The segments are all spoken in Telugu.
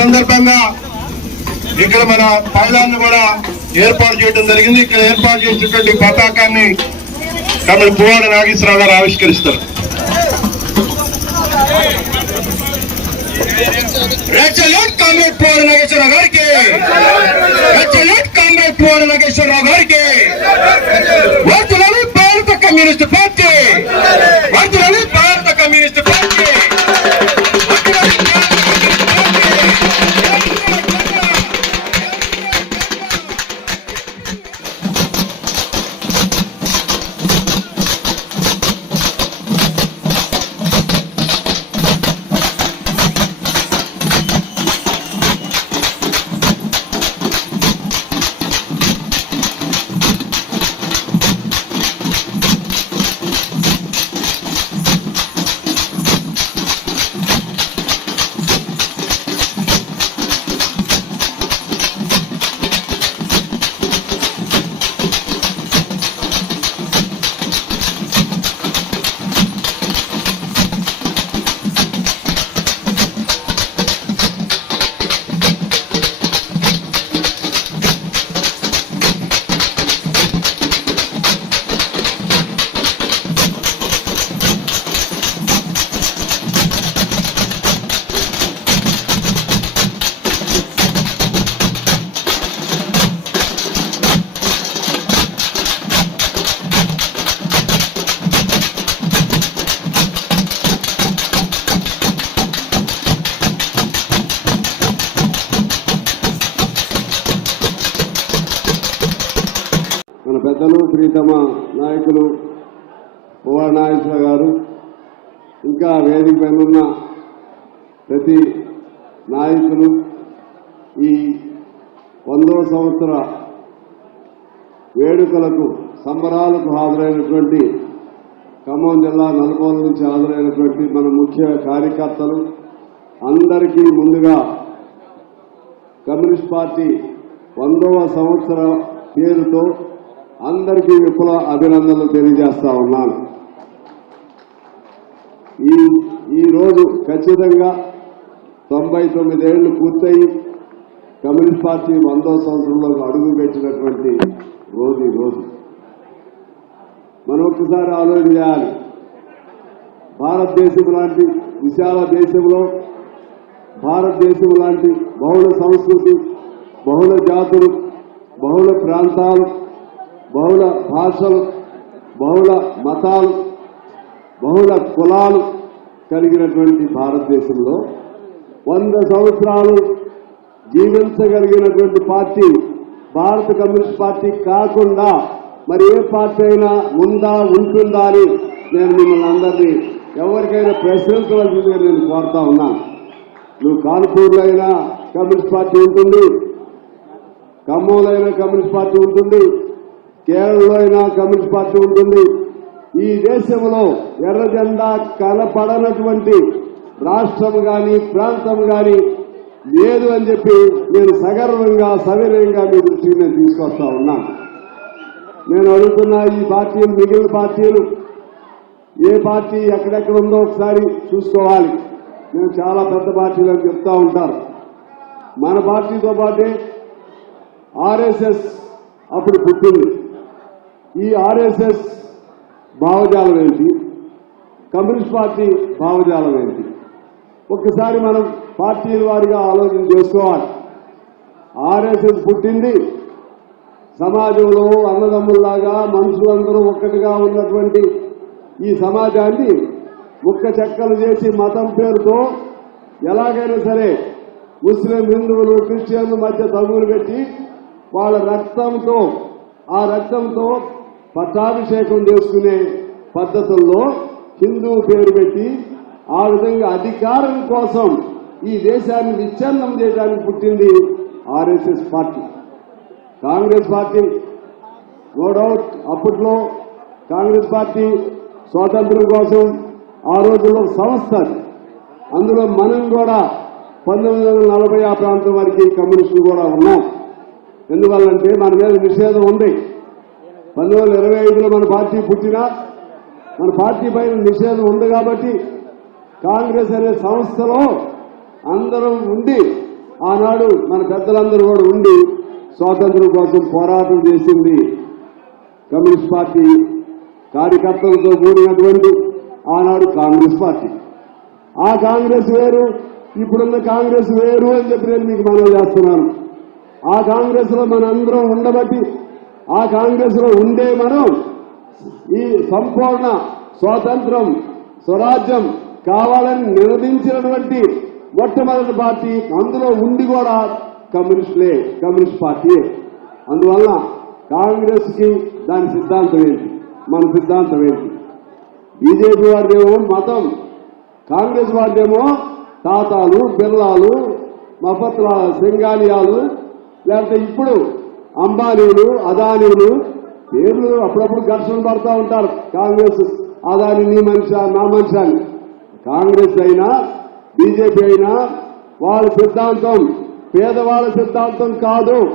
సందర్భంగా ఇక్కడ మన పైలాన్ని కూడా ఏర్పాటు చేయడం జరిగింది. ఇక్కడ ఏర్పాటు చేసినటువంటి పతాకాన్ని తమిళ Puvvada Nageswararao garu ఆవిష్కరిస్తారు. Red salute comrade Puvvada Nageswararao గారికి! రెచ్చలూట్ కామ్రేడ్ పువ్వాడ నాగేశ్వరరావు గారికి! వర్తులని భారత కమ్యూనిస్ట్ పార్టీ! వర్తులని భారత కమ్యూనిస్ట్ పార్టీ! నాయకులు పువ్వాడ నాగేశ్వర గారు ఇంకా వేదిక పైన ఉన్న ప్రతి నాయకులు ఈ వందో సంవత్సర వేడుకలకు సంబరాలకు హాజరైనటువంటి ఖమ్మం జిల్లా నల్గొండ నుంచి హాజరైనటువంటి మన ముఖ్య కార్యకర్తలు అందరికీ ముందుగా కమ్యూనిస్ట్ పార్టీ వందవ సంవత్సర పేరుతో అందరికీ విపుల అభినందనలు తెలియజేస్తా ఉన్నాను. ఈ ఈ రోజు ఖచ్చితంగా తొంభై తొమ్మిదేళ్ళు పూర్తయి కమ్యూనిస్ట్ పార్టీ వందో సంవత్సరంలో అడుగు పెట్టినటువంటి రోజు రోజు. మనం ఒక్కసారి ఆలోచన చేయాలి. భారతదేశం లాంటి విశాల దేశంలో భారతదేశం లాంటి బహుళ సంస్కృతి బహుళ జాతులు బహుళ ప్రాంతాలు బహుళ భాషలు బహుళ మతాలు బహుళ కులాలు కలిగినటువంటి భారతదేశంలో వంద సంవత్సరాలు జీవించగలిగినటువంటి పార్టీ భారత కమ్యూనిస్ట్ పార్టీ కాకుండా మరి ఏ పార్టీ అయినా ఉందా ఉంటుందా అని నేను మిమ్మల్ని అందరినీ ఎవరికైనా ప్రశ్నించవలసిందిగా నేను కోరుతా ఉన్నాను నువ్వు కాన్పూర్లో అయినా కమ్యూనిస్ట్ పార్టీ ఉంటుంది ఖమ్మంలో అయినా కమ్యూనిస్ట్ పార్టీ ఉంటుంది కేరళలో అయినా కమ్యూనిస్ట్ పార్టీ ఉంటుంది. ఈ దేశంలో ఎర్ర జెండా కనపడనటువంటి రాష్ట్రం గాని ప్రాంతం గాని లేదు అని చెప్పి నేను సగర్వంగా సవినయంగా మీ దృష్టికి నేను తీసుకొస్తా ఉన్నాను నేను అడుగుతున్నా ఈ పార్టీలు మిగిలిన పార్టీలు ఏ పార్టీ ఎక్కడెక్కడ ఉందో ఒకసారి చూసుకోవాలి. నేను చాలా పెద్ద పార్టీలు అని చెప్తా ఉంటాను మన పార్టీతో పాటే ఆర్ఎస్ఎస్ అప్పుడు పుట్టింది. ఈ ఆర్ఎస్ఎస్ భావజాలం ఏంటి? కమ్యూనిస్ట్ పార్టీ భావజాలం ఏంటి? ఒక్కసారి మనం పార్టీల వారిగా ఆలోచన చేసుకోవాలి. ఆర్ఎస్ఎస్ పుట్టింది సమాజంలో అన్నదమ్ముల్లాగా మనుషులందరూ ఒక్కటిగా ఉన్నటువంటి ఈ సమాజాన్ని ముక్క చెక్కలు చేసి మతం పేరుతో ఎలాగైనా సరే ముస్లిం హిందువులు క్రిస్టియన్ల మధ్య తగులు పెట్టి వాళ్ళ రక్తంతో ఆ రక్తంతో పట్టాభిషేకం చేసుకునే పద్ధతుల్లో హిందూ పేరు పెట్టి ఆ విధంగా అధికారం కోసం ఈ దేశాన్ని విచ్ఛిన్నం చేయడానికి పుట్టింది RSS party. Congress party no doubt అప్పట్లో కాంగ్రెస్ పార్టీ స్వాతంత్రం కోసం ఆ రోజుల్లో సంస్థ అందులో మనం కూడా పంతొమ్మిది వందల నలభై ఆ ప్రాంతం వరకు కమ్యూనిస్టులు కూడా ఉన్నాం. ఎందువల్లంటే మన మీద నిషేధం ఉంది. పంతొమ్మిది వందల ఇరవై ఐదులో మన పార్టీ పుట్టినా మన పార్టీ పైన నిషేధం ఉంది కాబట్టి కాంగ్రెస్ అనే సంస్థలో అందరం ఉండి ఆనాడు మన పెద్దలందరూ కూడా ఉండి స్వాతంత్రం కోసం పోరాటం చేసింది కమ్యూనిస్ట్ పార్టీ కార్యకర్తలతో కూడినటువంటి ఆనాడు కాంగ్రెస్ పార్టీ. ఆ కాంగ్రెస్ వేరు ఇప్పుడున్న కాంగ్రెస్ వేరు అని చెప్పి నేను మీకు మనం చేస్తున్నాను. ఆ కాంగ్రెస్లో మనందరం ఉండబట్టి ఆ కాంగ్రెస్లో ఉండే మనం ఈ సంపూర్ణ స్వాతంత్రం స్వరాజ్యం కావాలని నినదించినటువంటి మొట్టమొదటి పార్టీ అందులో ఉండి కూడా కమ్యూనిస్టులే కమ్యూనిస్ట్ పార్టీ. అందువల్ల కాంగ్రెస్కి దాని సిద్ధాంతం ఏంటి? మన సిద్ధాంతం ఏంటి? బీజేపీ వారిదేమో మతం కాంగ్రెస్ వారిదేమో తాతాలు బిర్లాలు మఫత్ల సింగాలియాలు లేకపోతే ఇప్పుడు అంబానీలు అదానీలు పేర్లు అప్పుడప్పుడు ఘర్షణ పడుతూ ఉంటారు. కాంగ్రెస్ అదాని నీ మనిషి నా మనిషి అని. కాంగ్రెస్ అయినా బీజేపీ అయినా వాళ్ళ సిద్ధాంతం పేదవాళ్ళ సిద్ధాంతం కాదు.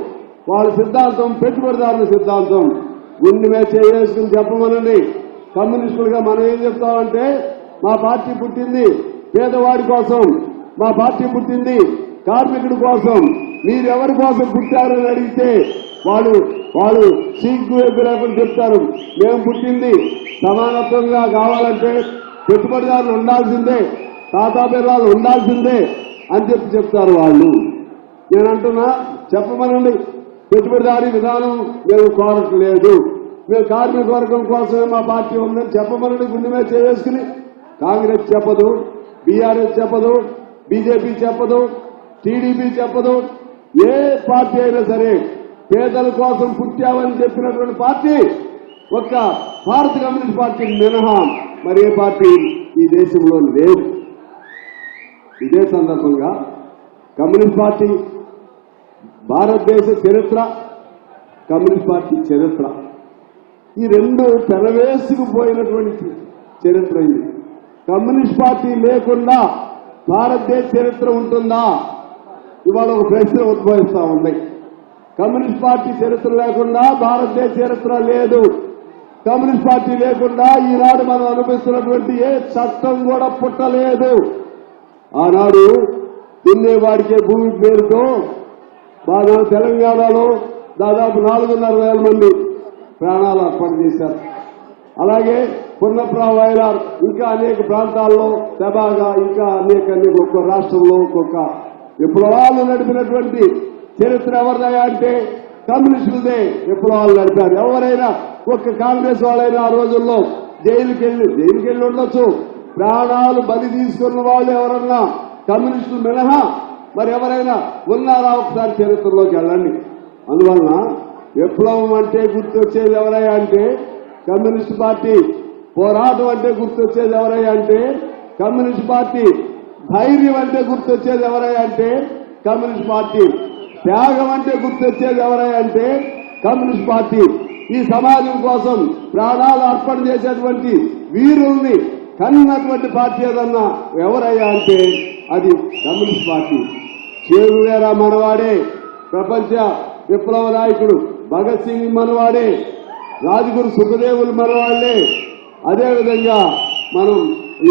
వాళ్ళ సిద్ధాంతం పెట్టుబడిదారుల సిద్ధాంతం. గుండె మీద చేసుకుని చెప్పమనండి. కమ్యూనిస్టులుగా మనం ఏం చెప్తామంటే మా పార్టీ పుట్టింది పేదవాడి కోసం. మా పార్టీ పుట్టింది కార్మికుడి కోసం. మీరెవరి కోసం పుట్టారని అడిగితే వాళ్ళు వాళ్ళు సిగ్గు ఎగ్గు లేకుండా చెప్తారు. మేము పుట్టింది? సమానత్వంగా కావాలంటే పెట్టుబడిదారులు ఉండాల్సిందే తాతా పిల్లలు ఉండాల్సిందే అని చెప్పి చెప్తారు వాళ్ళు. నేను అంటున్నా చెప్పమనండి. పెట్టుబడిదారీ విధానం మేము కోరట్లేదు. మేము కార్మిక వర్గం కోసమే మా పార్టీ ఉందని చెప్పమనండి గుండె మీద చేసుకుని కాంగ్రెస్ చెప్పదు బీఆర్ఎస్ చెప్పదు బీజేపీ చెప్పదు టీడీపీ చెప్పదు. ఏ పార్టీ అయినా సరే పేదల కోసం పుట్టామని చెప్పినటువంటి పార్టీ ఒక్క భారత కమ్యూనిస్ట్ పార్టీ మినహా. మరే పార్టీ? ఈ దేశంలో లేదు ఇదే సందర్భంగా కమ్యూనిస్ట్ పార్టీ భారతదేశ చరిత్ర కమ్యూనిస్ట్ పార్టీ చరిత్ర. ఈ రెండు పెనవేసుకుపోయినటువంటి చరిత్ర ఇది. కమ్యూనిస్ట్ పార్టీ లేకుండా భారతదేశ చరిత్ర ఉంటుందా? ఇవాళ ఒక ప్రశ్న ఉద్భవిస్తూ ఉంది. కమ్యూనిస్ట్ పార్టీ చరిత్ర లేకుండా భారతదేశ చరిత్ర లేదు. కమ్యూనిస్ట్ పార్టీ లేకుండా ఈనాడు మనం అనుభవిస్తున్నటువంటి ఏ చట్టం కూడా పుట్టలేదు. ఆనాడు తిన్నేవాడికే భూమి పేరుతో బాగా తెలంగాణలో దాదాపు నాలుగున్నర వేల మంది ప్రాణాలు అర్పణ చేశారు. అలాగే పున్నప్రా వైలార్ ఇంకా అనేక ప్రాంతాల్లో తెబాగా ఇంకా అనేక అనేక ఒక్కొక్క రాష్ట్రంలో ఒక్కొక్క విప్లవాలు నడిపినటువంటి చరిత్ర ఎవరిదయా అంటే కమ్యూనిస్టులదే విప్లవాలు నడిపారు. ఎవరైనా ఒక్క కాంగ్రెస్ వాళ్ళైనా ఆ రోజుల్లో జైలుకి వెళ్ళి జైలుకి వెళ్ళి ఉండొచ్చు. ప్రాణాలు బలి తీసుకున్న వాళ్ళు ఎవరన్నా కమ్యూనిస్టులు మినహా? మరి ఎవరైనా ఉన్నారా ఒకసారి చరిత్రలోకి వెళ్ళండి. అందువలన విప్లవం అంటే గుర్తొచ్చేది ఎవరయ్యా అంటే కమ్యూనిస్ట్ పార్టీ. పోరాటం అంటే గుర్తొచ్చేది ఎవరయ్యా అంటే కమ్యూనిస్ట్ పార్టీ. ధైర్యం అంటే గుర్తొచ్చేది ఎవరయ్యా అంటే కమ్యూనిస్ట్ పార్టీ. త్యాగం అంటే గుర్తొచ్చేది ఎవరంటే అంటే కమ్యూనిస్ట్ పార్టీ. ఈ సమాజం కోసం ప్రాణాలు అర్పణ చేసేటువంటి వీరుల్ని కన్నటువంటి పార్టీ ఏదన్నా ఎవరయ్యా అంటే అది కమ్యూనిస్ట్ పార్టీ. చేరువేరా మనవాడే ప్రపంచ విప్లవ నాయకుడు భగత్ సింగ్ మనవాడే రాజగురు సుఖదేవులు మనవాళ్ళే. అదేవిధంగా మనం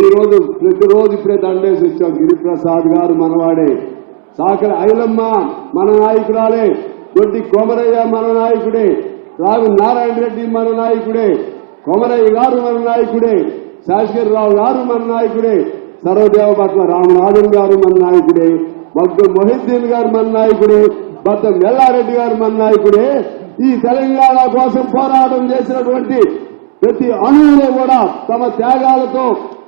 ఈరోజు ప్రతిరోజు ఇప్పుడే దండేసి వచ్చాం. గిరిప్రసాద్ గారు మనవాడే. సాకర ఐలమ్మ మన నాయకురాలే దొడ్డి కోమరయ్య మన నాయకుడే రావి నారాయణ రెడ్డి మన నాయకుడే కొమరయ్య గారు మన నాయకుడే శాసగిరిరావు గారు మన నాయకుడే సర్వదేవ పట్ల రామనాథన్ గారు మన నాయకుడే మగ్గు మొహిద్దీన్ గారు మన నాయకుడే భర్త మెల్లారెడ్డి గారు మన నాయకుడే. ఈ తెలంగాణ కోసం పోరాటం చేసినటువంటి ప్రతి అణువులో కూడా తమ త్యాగాలతో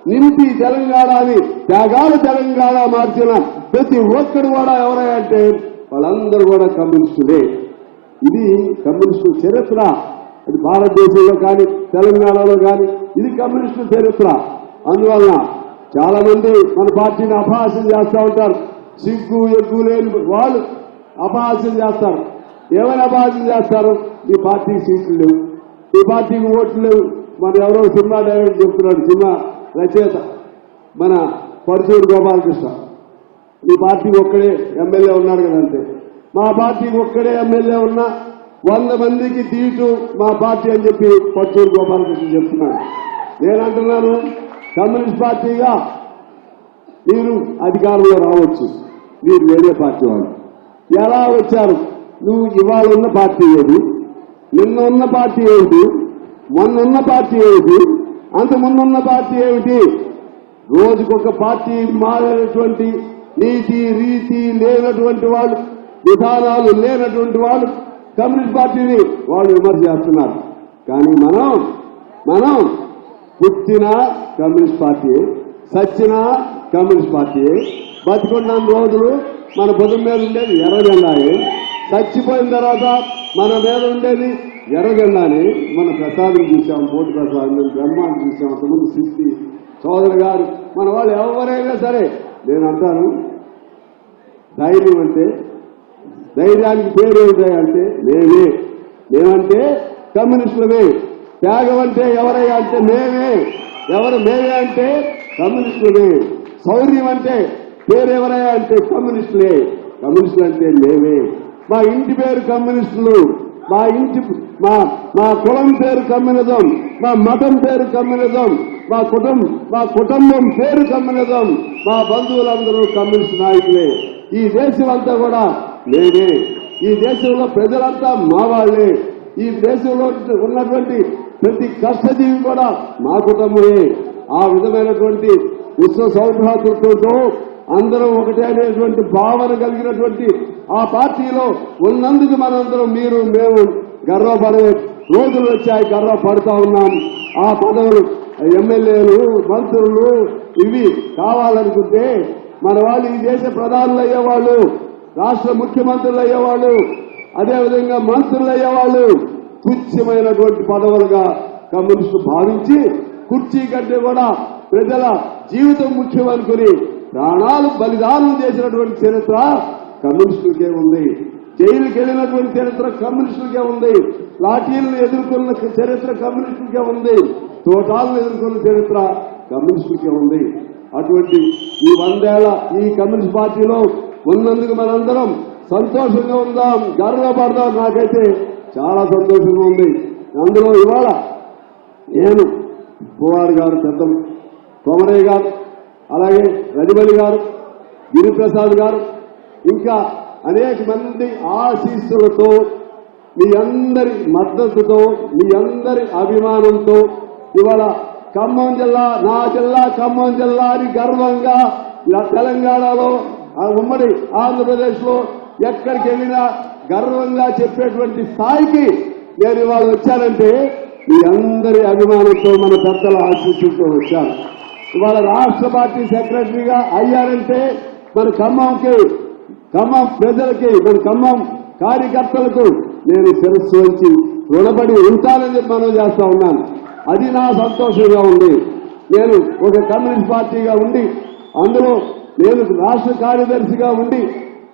నింపి తెలంగాణని త్యాగాల తెలంగాణ మార్చిన ప్రతి ఒక్కడు కూడా ఎవరంటే వాళ్ళందరూ కూడా కమ్యూనిస్టులే. ఇది కమ్యూనిస్టు చరిత్ర. అది భారతదేశంలో కానీ తెలంగాణలో కానీ ఇది కమ్యూనిస్టు చరిత్ర. అందువలన చాలా మంది మన పార్టీని అపహాస్యం చేస్తూ ఉంటారు. సిగ్గు ఎగ్గు లేని వాళ్ళు అపహాస్యం చేస్తారు. ఏమైనా అపహాస్యం చేస్తారు? ఈ పార్టీకి సీట్లు లేవు. ఈ పార్టీకి ఓట్లు లేవు. మన ఎవరో సినిమా డైరెక్టర్ చెప్తున్నాడు సినిమా రచయిత మన పరశూరు గోపాలకృష్ణ. ఈ పార్టీ ఒక్కడే ఎమ్మెల్యే ఉన్నాడు కదంటే మా పార్టీ ఒక్కడే ఎమ్మెల్యే ఉన్నా వంద మందికి తీటు మా పార్టీ అని చెప్పి పచ్చూరు గోపాలకృష్ణ చెప్తున్నాడు. నేనంటున్నాను కమ్యూనిస్ట్ పార్టీగా మీరు అధికారంలో రావచ్చు. మీరు వేరే పార్టీ వాళ్ళు. ఎలా వచ్చారు? నువ్వు ఇవాళ ఉన్న పార్టీ ఏది? నిన్న ఉన్న పార్టీ ఏమిటి? మొన్న ఉన్న పార్టీ ఏంటి అంతకుముందున్న పార్టీ ఏమిటి? రోజుకొక పార్టీ మారేటువంటి నీతి రీతి లేనటువంటి వాళ్ళు విధానాలు లేనటువంటి వాళ్ళు కమ్యూనిస్ట్ పార్టీని వాళ్ళు విమర్శ చేస్తున్నారు కానీ మనం మనం పుట్టిన కమ్యూనిస్ట్ పార్టీ సచ్చిన కమ్యూనిస్ట్ పార్టీ బతికున్న రోజులు మన బుధం మీద ఉండేది ఎర్ర చచ్చిపోయిన తర్వాత మన మీద ఉండేది ఎర్ర మన ప్రసాదం చూసాం పోటీ ప్రసాదం బ్రహ్మాన్ని చూసాం అంతకుముందు సిద్ధి సోదరు గారు. మన వాళ్ళు ఎవరైనా సరే నేను అంటాను ధైర్యం అంటే ధైర్యానికి పేరు ఏమిటి అంటే మేమే. మేమంటే కమ్యూనిస్టులమే. త్యాగం అంటే ఎవరయ్యా అంటే మేమే. ఎవరు మేమే అంటే కమ్యూనిస్టులమే. శౌర్యం అంటే పేరు ఎవరయ్యా అంటే కమ్యూనిస్టులే. కమ్యూనిస్టులు అంటే మేమే. మా ఇంటి పేరు కమ్యూనిస్టులు. మా ఇంటి మా మా కులం పేరు కమ్యూనిజం మా మతం పేరు కమ్యూనిజం మా కుటుంబం మా కుటుంబం పేరు కమ్యూనిజం మా బంధువులందరూ కమ్యూనిస్ట్ నాయకులే. ఈ దేశం అంతా కూడా లేదే ఈ దేశంలో ప్రజలంతా మా వాళ్ళే. ఈ దేశంలో ఉన్నటువంటి ప్రతి కష్టజీవి కూడా మా కుటుంబమే. ఆ విధమైనటువంటి విశ్వ సౌభ్రాతృత్వంతో అందరం ఒకటే అనేటువంటి భావన కలిగినటువంటి ఆ పార్టీలో ఉన్నందుకు మనందరం మీరు మేము గర్వపడే రోజులు వచ్చాయి గర్వపడుతూ ఉన్నాం. ఆ పదవులు ఎమ్మెల్యేలు మంత్రులు ఇవి కావాలనుకుంటే మన వాళ్ళు ఈ దేశ ప్రధానులు అయ్యేవాళ్ళు రాష్ట్ర ముఖ్యమంత్రులు అయ్యేవాళ్ళు అదేవిధంగా మంత్రులు అయ్యేవాళ్ళు తుచ్చమైనటువంటి పదవులుగా కమ్యూనిస్టు భావించి కుర్చీ కంటే కూడా ప్రజల జీవితం ముఖ్యం అనుకుని ప్రాణాలు బలిదానం చేసినటువంటి చరిత్ర కమ్యూనిస్టులకే ఉంది. జైలుకి వెళ్ళినటువంటి చరిత్ర కమ్యూనిస్టులకే ఉంది. లాఠీలను ఎదుర్కొన్న చరిత్ర కమ్యూనిస్టులకే ఉంది. తోటాలను ఎదుర్కొన్న చరిత్ర కమ్యూనిస్టులకే ఉంది. అటువంటి ఈ వందేళ్ళ ఈ కమ్యూనిస్ట్ పార్టీలో ఉన్నందుకు మనందరం సంతోషంగా ఉందాం. గర్వపడదాం. నాకైతే చాలా సంతోషంగా ఉంది. అందులో ఇవాళ నేను పువార్ గారు పెద్ద కొమరయ్య గారు అలాగే రజబలి గారు గిరిప్రసాద్ గారు ఇంకా అనేక మంది ఆశీస్సులతో మీ అందరి మద్దతుతో మీ అందరి అభిమానంతో ఇవాళ ఖమ్మం జిల్లా నా జిల్లా ఖమ్మం జిల్లా అని గర్వంగా ఇలా తెలంగాణలో ఉమ్మడి ఆంధ్రప్రదేశ్లో ఎక్కడికి వెళ్ళినా గర్వంగా చెప్పేటువంటి స్థాయికి నేను ఇవాళ వచ్చానంటే మీ అందరి అభిమానంతో మన పెద్దల ఆశీస్సులతో వచ్చాను. ఇవాళ రాష్ట్ర పార్టీ సెక్రటరీగా అయ్యారంటే మన ఖమ్మంకి ఖమ్మం ప్రజలకి ఇప్పుడు ఖమ్మం కార్యకర్తలకు నేను శిరస్సు వచ్చి రుణపడి ఉంటానని మనం చేస్తా ఉన్నాను. అది నా సంతోషంగా ఉంది. నేను ఒక కమ్యూనిస్ట్ పార్టీగా ఉండి అందులో నేను రాష్ట్ర కార్యదర్శిగా ఉండి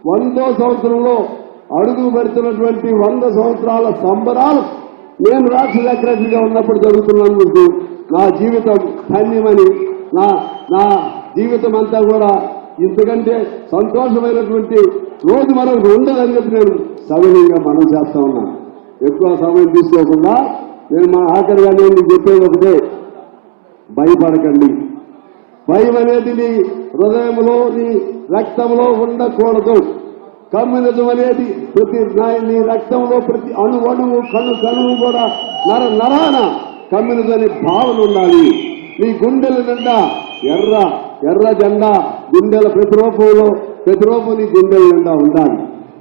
వందో సంవత్సరంలో అడుగు పెడుతున్నటువంటి వంద సంవత్సరాల సంబరాలు నేను రాష్ట్ర సెక్రటరీగా ఉన్నప్పుడు జరుగుతున్నందుకు నా జీవితం ధన్యమని నా నా జీవితం అంతా కూడా ఇంతకంటే సంతోషమైనటువంటి రోజు మనకు ఉండదని చెప్పి నేను సవినీయంగా మనం చేస్తా ఉన్నాను ఎక్కువ సమయం తీసుకోకుండా నేను మా ఆఖరిగా నేను మీకు చెప్పేది ఒకటే భయపడకండి. భయం అనేది నీ హృదయంలో నీ రక్తంలో ఉండకూడదు. కమ్యూనిజం అనేది ప్రతి నా- నీ రక్తంలో ప్రతి అణు అణువు కణు కణువు కూడా నర నరాన కమ్యూనిజం అనే భావన ఉండాలి. నీ గుండెల నిండా ఎర్ర ఎర్ర జెండా గుండెల ప్రతిరూపంలో ప్రతిరూపం నీ గుండెల నిండా ఉండాలి.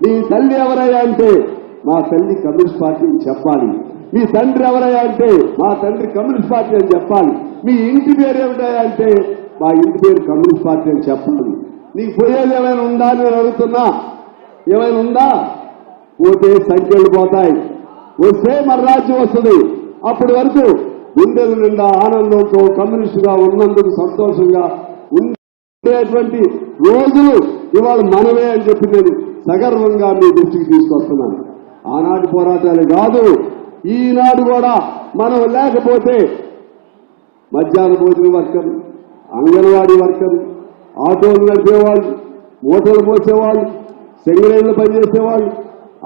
నీ తల్లి ఎవరయ్యా అంటే మా తల్లి కమ్యూనిస్ట్ పార్టీ అని చెప్పాలి. మీ తండ్రి ఎవరయ్యా అంటే మా తండ్రి కమ్యూనిస్ట్ పార్టీ అని చెప్పాలి. మీ ఇంటి పేరు ఏమిటయ్యా అంటే మా ఇంటి పేరు కమ్యూనిస్ట్ పార్టీ అని చెప్పాలి. నీకు పోయేది ఏమైనా ఉందా అని నేను అడుగుతున్నా? ఏమైనా ఉందా? పోతే సంఖ్యలు పోతాయి. వస్తే మన రాజ్యం వస్తుంది. అప్పటి వరకు గుండెల నిండా ఆనందంతో కమ్యూనిస్టుగా ఉన్నందుకు సంతోషంగా ఉండేటువంటి రోజులు ఇవాళ మనమే అని చెప్పి నేను సగర్వంగా మీ దృష్టికి తీసుకొస్తున్నాను. ఆనాటి పోరాటాలు కాదు ఈనాడు కూడా మనం లేకపోతే మధ్యాహ్న భోజన వర్కర్లు అంగన్వాడీ వర్కర్లు ఆటోలు నడిపేవాళ్ళు ఓటర్లు పోసేవాళ్ళు సెంగరేళ్ళు పనిచేసేవాళ్ళు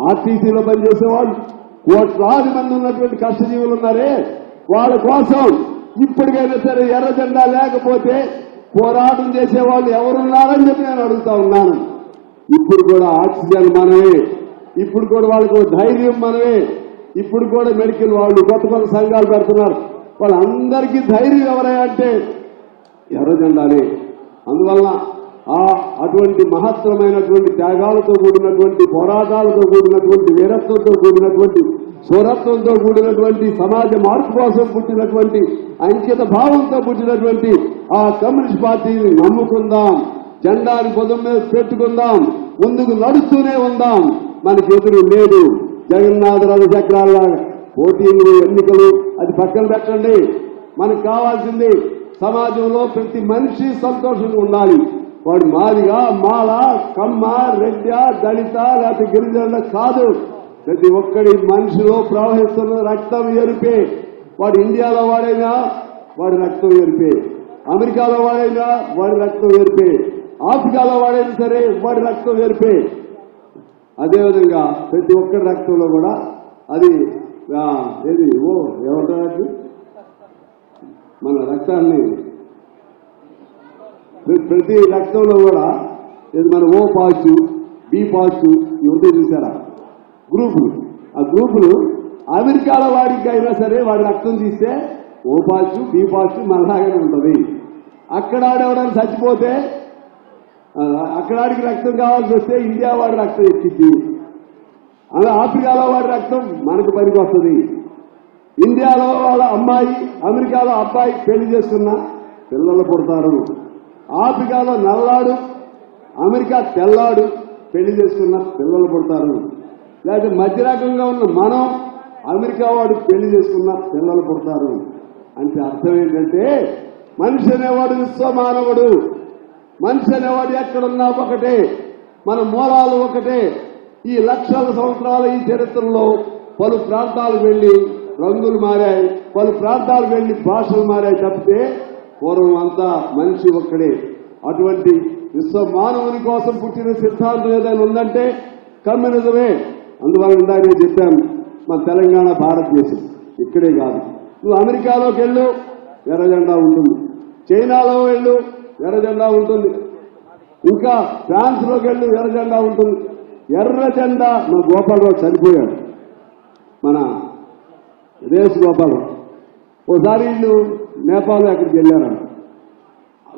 ఆర్టీసీలో పనిచేసేవాళ్ళు కోట్లాది మంది ఉన్నటువంటి కష్టజీవులు ఉన్నారే. వాళ్ళ కోసం ఇప్పటికైనా సరే ఎర్ర జెండా లేకపోతే పోరాటం చేసేవాళ్ళు ఎవరున్నారని చెప్పి నేను అడుగుతా ఉన్నాను. ఇప్పుడు కూడా ఆక్సిజన్ మనమే. ఇప్పుడు కూడా వాళ్ళకు ధైర్యం మనమే. ఇప్పుడు కూడా మెడికల్ వాళ్ళు కొత్త కొత్త సంఘాలు పెడుతున్నారు. వాళ్ళందరికీ ధైర్యం ఎవరంటే అంటే ఎర్ర ఆ అటువంటి మహత్తరమైనటువంటి త్యాగాలతో కూడినటువంటి పోరాటాలతో కూడినటువంటి వీరత్వంతో కూడినటువంటి స్వరత్వంతో కూడినటువంటి సమాజ మార్పు కోసం పుట్టినటువంటి అంకిత భావంతో పుట్టినటువంటి ఆ కమ్యూనిస్ట్ పార్టీని నమ్ముకుందాం జెండాని పొదం మీద పెట్టుకుందాం ముందుకు నడుస్తూనే ఉందాం. మనకి ఎదురు లేదు. జగన్నాథరాజు చక్రాల పోటీలు ఎన్నికలు. అది పక్కన పెట్టండి. మనకు కావాల్సింది సమాజంలో ప్రతి మనిషి సంతోషంగా ఉండాలి. వాడు మాదిగా మాల కమ్మ రెడ్డ దళిత లేకపోతే గిరిజన కాదు. ప్రతి ఒక్కడి మనిషిలో ప్రవహిస్తున్న రక్తం ఎరుపే. వాడు ఇండియాలో వాడైనా వాడి రక్తం ఎరిపే. అమెరికాలో వాడైనా వాడి రక్తం ఎరిపే ఆఫ్రికాలో వాడైనా సరే వాడి రక్తం ఎరిపే అదేవిధంగా ప్రతి ఒక్కరి రక్తంలో కూడా అది ఏది ఓ ఏమంటారు మన రక్తాన్ని ప్ర- ప్రతి రక్తంలో కూడా ఇది మన ఓ పాజిటివ్ బి పాజిటివ్ ఇవన్నీ చూసారా? గ్రూపులు. ఆ గ్రూపులు అమెరికాలో వాడికి అయినా సరే వాడి రక్తం తీస్తే ఓ పాజిటివ్ బి పాజిటివ్ మనలాగానే ఉంటుంది. అక్కడ ఆడేవాడని చచ్చిపోతే అక్కడాడికి అక్కడ ఆడికి రక్తం కావాల్సి వస్తే ఇండియా వాడి రక్తం ఎక్కింది అలా ఆఫ్రికాలో వాడి రక్తం మనకు పనికి వస్తుంది. ఇండియాలో వాళ్ళ అమ్మాయి అమెరికాలో అబ్బాయి పెళ్ళి చేసుకున్న పిల్లలు పుడతారు. ఆఫ్రికాలో నల్లాడు అమెరికా తెల్లాడు పెళ్ళి చేసుకున్న పిల్లలు పుడతారు. లేకపోతే మధ్య రకంగా ఉన్న మనం అమెరికా వాడు పెళ్ళి చేసుకున్న పిల్లలు పుడతారు. అంటే అర్థం ఏంటంటే మనిషి అనేవాడు విశ్వమానవుడు. మనిషి అనేవాడు ఎక్కడున్నా ఒకటే. మన మూలాలు ఒకటే. ఈ లక్షల సంవత్సరాల ఈ చరిత్రలో పలు ప్రాంతాలు వెళ్ళి రంగులు మారాయి. పలు ప్రాంతాలు వెళ్ళి భాషలు మారాయి తప్పితే పూర్వం అంతా మనిషి ఒక్కడే. అటువంటి విశ్వ మానవుని కోసం పుట్టిన సిద్ధాంతం ఏదైనా ఉందంటే కమ్యూనిజమే అందువల్ల ఇందాక చెప్పాను మన తెలంగాణ భారతదేశం ఇక్కడే కాదు. నువ్వు అమెరికాలోకి వెళ్ళు ఎర్ర జెండా ఉంటుంది. చైనాలో వెళ్ళు ఎర్ర జెండా ఉంటుంది. ఇంకా ఫ్రాన్స్లోకి వెళ్ళు ఎర్ర జెండా ఉంటుంది. ఎర్ర జెండా మన గోపాలరావు చనిపోయాడు. మన రేసు గోపాలరావు. ఓసారి వీళ్ళు నేపాల్ అక్కడికి వెళ్ళారంట.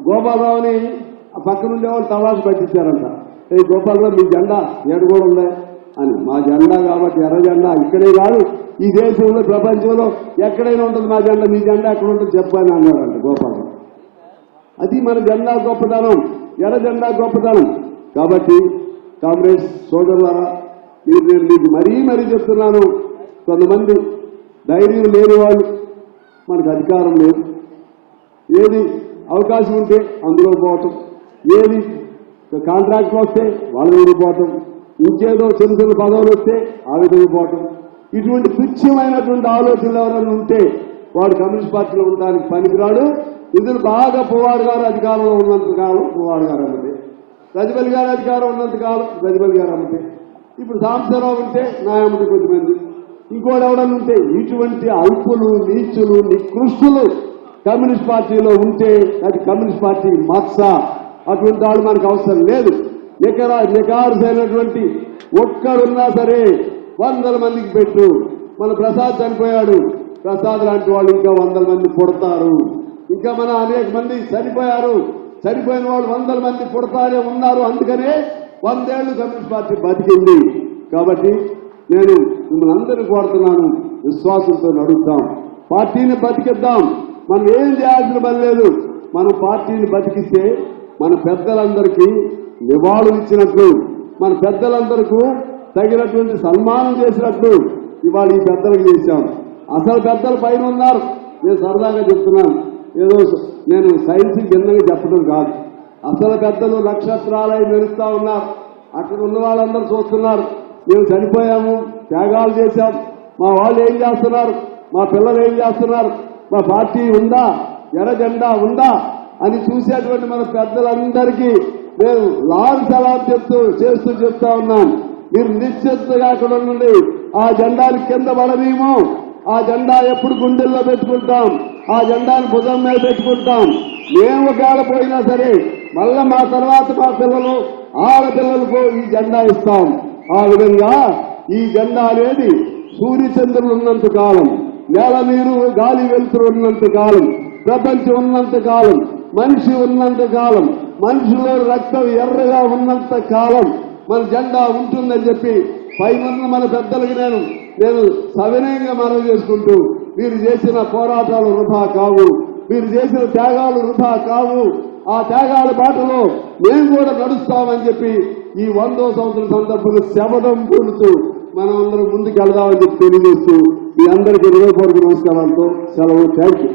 గోపాలరావుని ఆ పక్కన ఉండేవాళ్ళు తలాసు పట్టించారంట. ఏ గోపాలరావు మీ జెండా ఏడు కూడా ఉందా? అని. మా జెండా కాబట్టి ఎర్ర జెండా ఇక్కడే కాదు ఈ దేశంలో ప్రపంచంలో ఎక్కడైనా ఉంటుంది మా జెండా మీ జెండా ఎక్కడ ఉంటుంది చెప్పని అన్నారంట గోపాలరావు. అది మన జెండా గొప్పతనం ఎర్ర జెండా గొప్పతనం కాబట్టి కాంగ్రెస్ సోదరులారా మీరు నేను మీకు మరీ మరీ చెప్తున్నాను. కొంతమంది ధైర్యం లేని వాళ్ళు మనకు అధికారం లేదు. ఏది అవకాశం ఉంటే అందులో పోవటం ఏది కాంట్రాక్ట్ వస్తే వాళ్ళ దగ్గరికి పోవటం ఇంకేదో చిన్న చిన్న పదవులు వస్తే ఆ విధంగా పోవటం ఇటువంటి తుచ్చమైనటువంటి ఆలోచనలు ఎవరైనా ఉంటే వాడు కమ్యూనిస్ట్ పార్టీలో ఉండడానికి పనికిరాడు. ఇందులో బాగా పువ్వాడు గారు అధికారంలో ఉన్నంత కాలం పువ్వాడు గారు అమ్మటే. గజబలి గారు అధికారం ఉన్నంత కాలం గజబలి గారు అమ్మటే. ఇప్పుడు సాంబశివరావు ఉంటే నా కొద్దిమంది ఇంకోటి ఎవడని ఉంటే ఇటువంటి అల్పులు నీచులు నికృష్టులు కమ్యూనిస్ట్ పార్టీలో ఉంటే అది కమ్యూనిస్ట్ పార్టీ మత్స. అటువంటి వాళ్ళు మనకు అవసరం లేదు. నికరా నికారుసైనటువంటి ఒక్కరున్నా సరే వందల మందికి పెట్టు. మన ప్రసాద్ చనిపోయాడు. ప్రసాద్ లాంటి వాళ్ళు ఇంకా వందల మంది పుడతారు. ఇంకా మన అనేక మంది చనిపోయారు. చనిపోయిన వాళ్ళు వందల మంది పుడతారే ఉన్నారు. అందుకనే వందేళ్ళు కమ్యూనిస్ట్ పార్టీ బతికింది. కాబట్టి నేను మిమ్మల్ని అందరినీ కోరుతున్నాను. విశ్వాసంతో నడుద్దాం. పార్టీని బతికిద్దాం. మనం ఏం చేయాల్సిన పని లేదు. మనం పార్టీని బతికిస్తే మన పెద్దలందరికీ నివాళులు ఇచ్చినట్లు మన పెద్దలందరికీ తగినటువంటి సన్మానం చేసినట్లు ఇవాళ ఈ పెద్దలకు చేశాం. అసలు పెద్దలు పైన ఉన్నారు. నేను సరదాగా చెప్తున్నాను. ఏదో నేను సైన్స్ భిన్నంగా చెప్పడం కాదు. అసలు పెద్దలు నక్షత్రాలై మెరుస్తా ఉన్నారు. అక్కడ ఉన్న వాళ్ళందరూ చూస్తున్నారు. మేము చనిపోయాము త్యాగాలు చేశాం. మా వాళ్ళు ఏం చేస్తున్నారు? మా పిల్లలు ఏం చేస్తున్నారు? మా పార్టీ ఉందా? ఎర్రజెండా ఉందా? అని చూసేటువంటి మన పెద్దలందరికీ మేము లాల్ సలాం చెప్తూ చేస్తూ చెప్తా ఉన్నాం మీరు నిశ్చితగా అక్కడ ఉండండి. ఆ జెండాని కింద పడనీము ఆ జెండా ఎప్పుడు గుండెల్లో పెట్టుకుంటాం. ఆ జెండాను భుజం మీద పెట్టుకుంటాం. మేము ఒకవేళ పోయినా సరే మళ్ళా మా తర్వాత మా పిల్లలు ఆడపిల్లలకు ఈ జెండా ఇస్తాం. ఆ విధంగా ఈ జెండా అనేది సూర్యచంద్రులు ఉన్నంత కాలం నేల నీరు గాలి వెలుతురు ఉన్నంత కాలం ప్రపంచం ఉన్నంత కాలం మనిషి ఉన్నంత కాలం మనిషిలో రక్తం ఎర్రగా ఉన్నంత కాలం మన జెండా ఉంటుందని చెప్పి పైన మన పెద్దలకి నేను నేను సవినయంగా మనం చేసుకుంటూ మీరు చేసిన పోరాటాలు వృధా కావు. మీరు చేసిన త్యాగాలు వృధా కావు. ఆ త్యాగాల బాటలో మేము కూడా నడుస్తామని చెప్పి ఈ వందో సంవత్సరం సందర్భంగా శవడం పూడుతూ మనం అందరం ముందుకు వెళదామని చెప్పి తెలియజేస్తూ మీ అందరికీ హృదయపూర్వక నమస్కారాలతో సెలవు. Thank you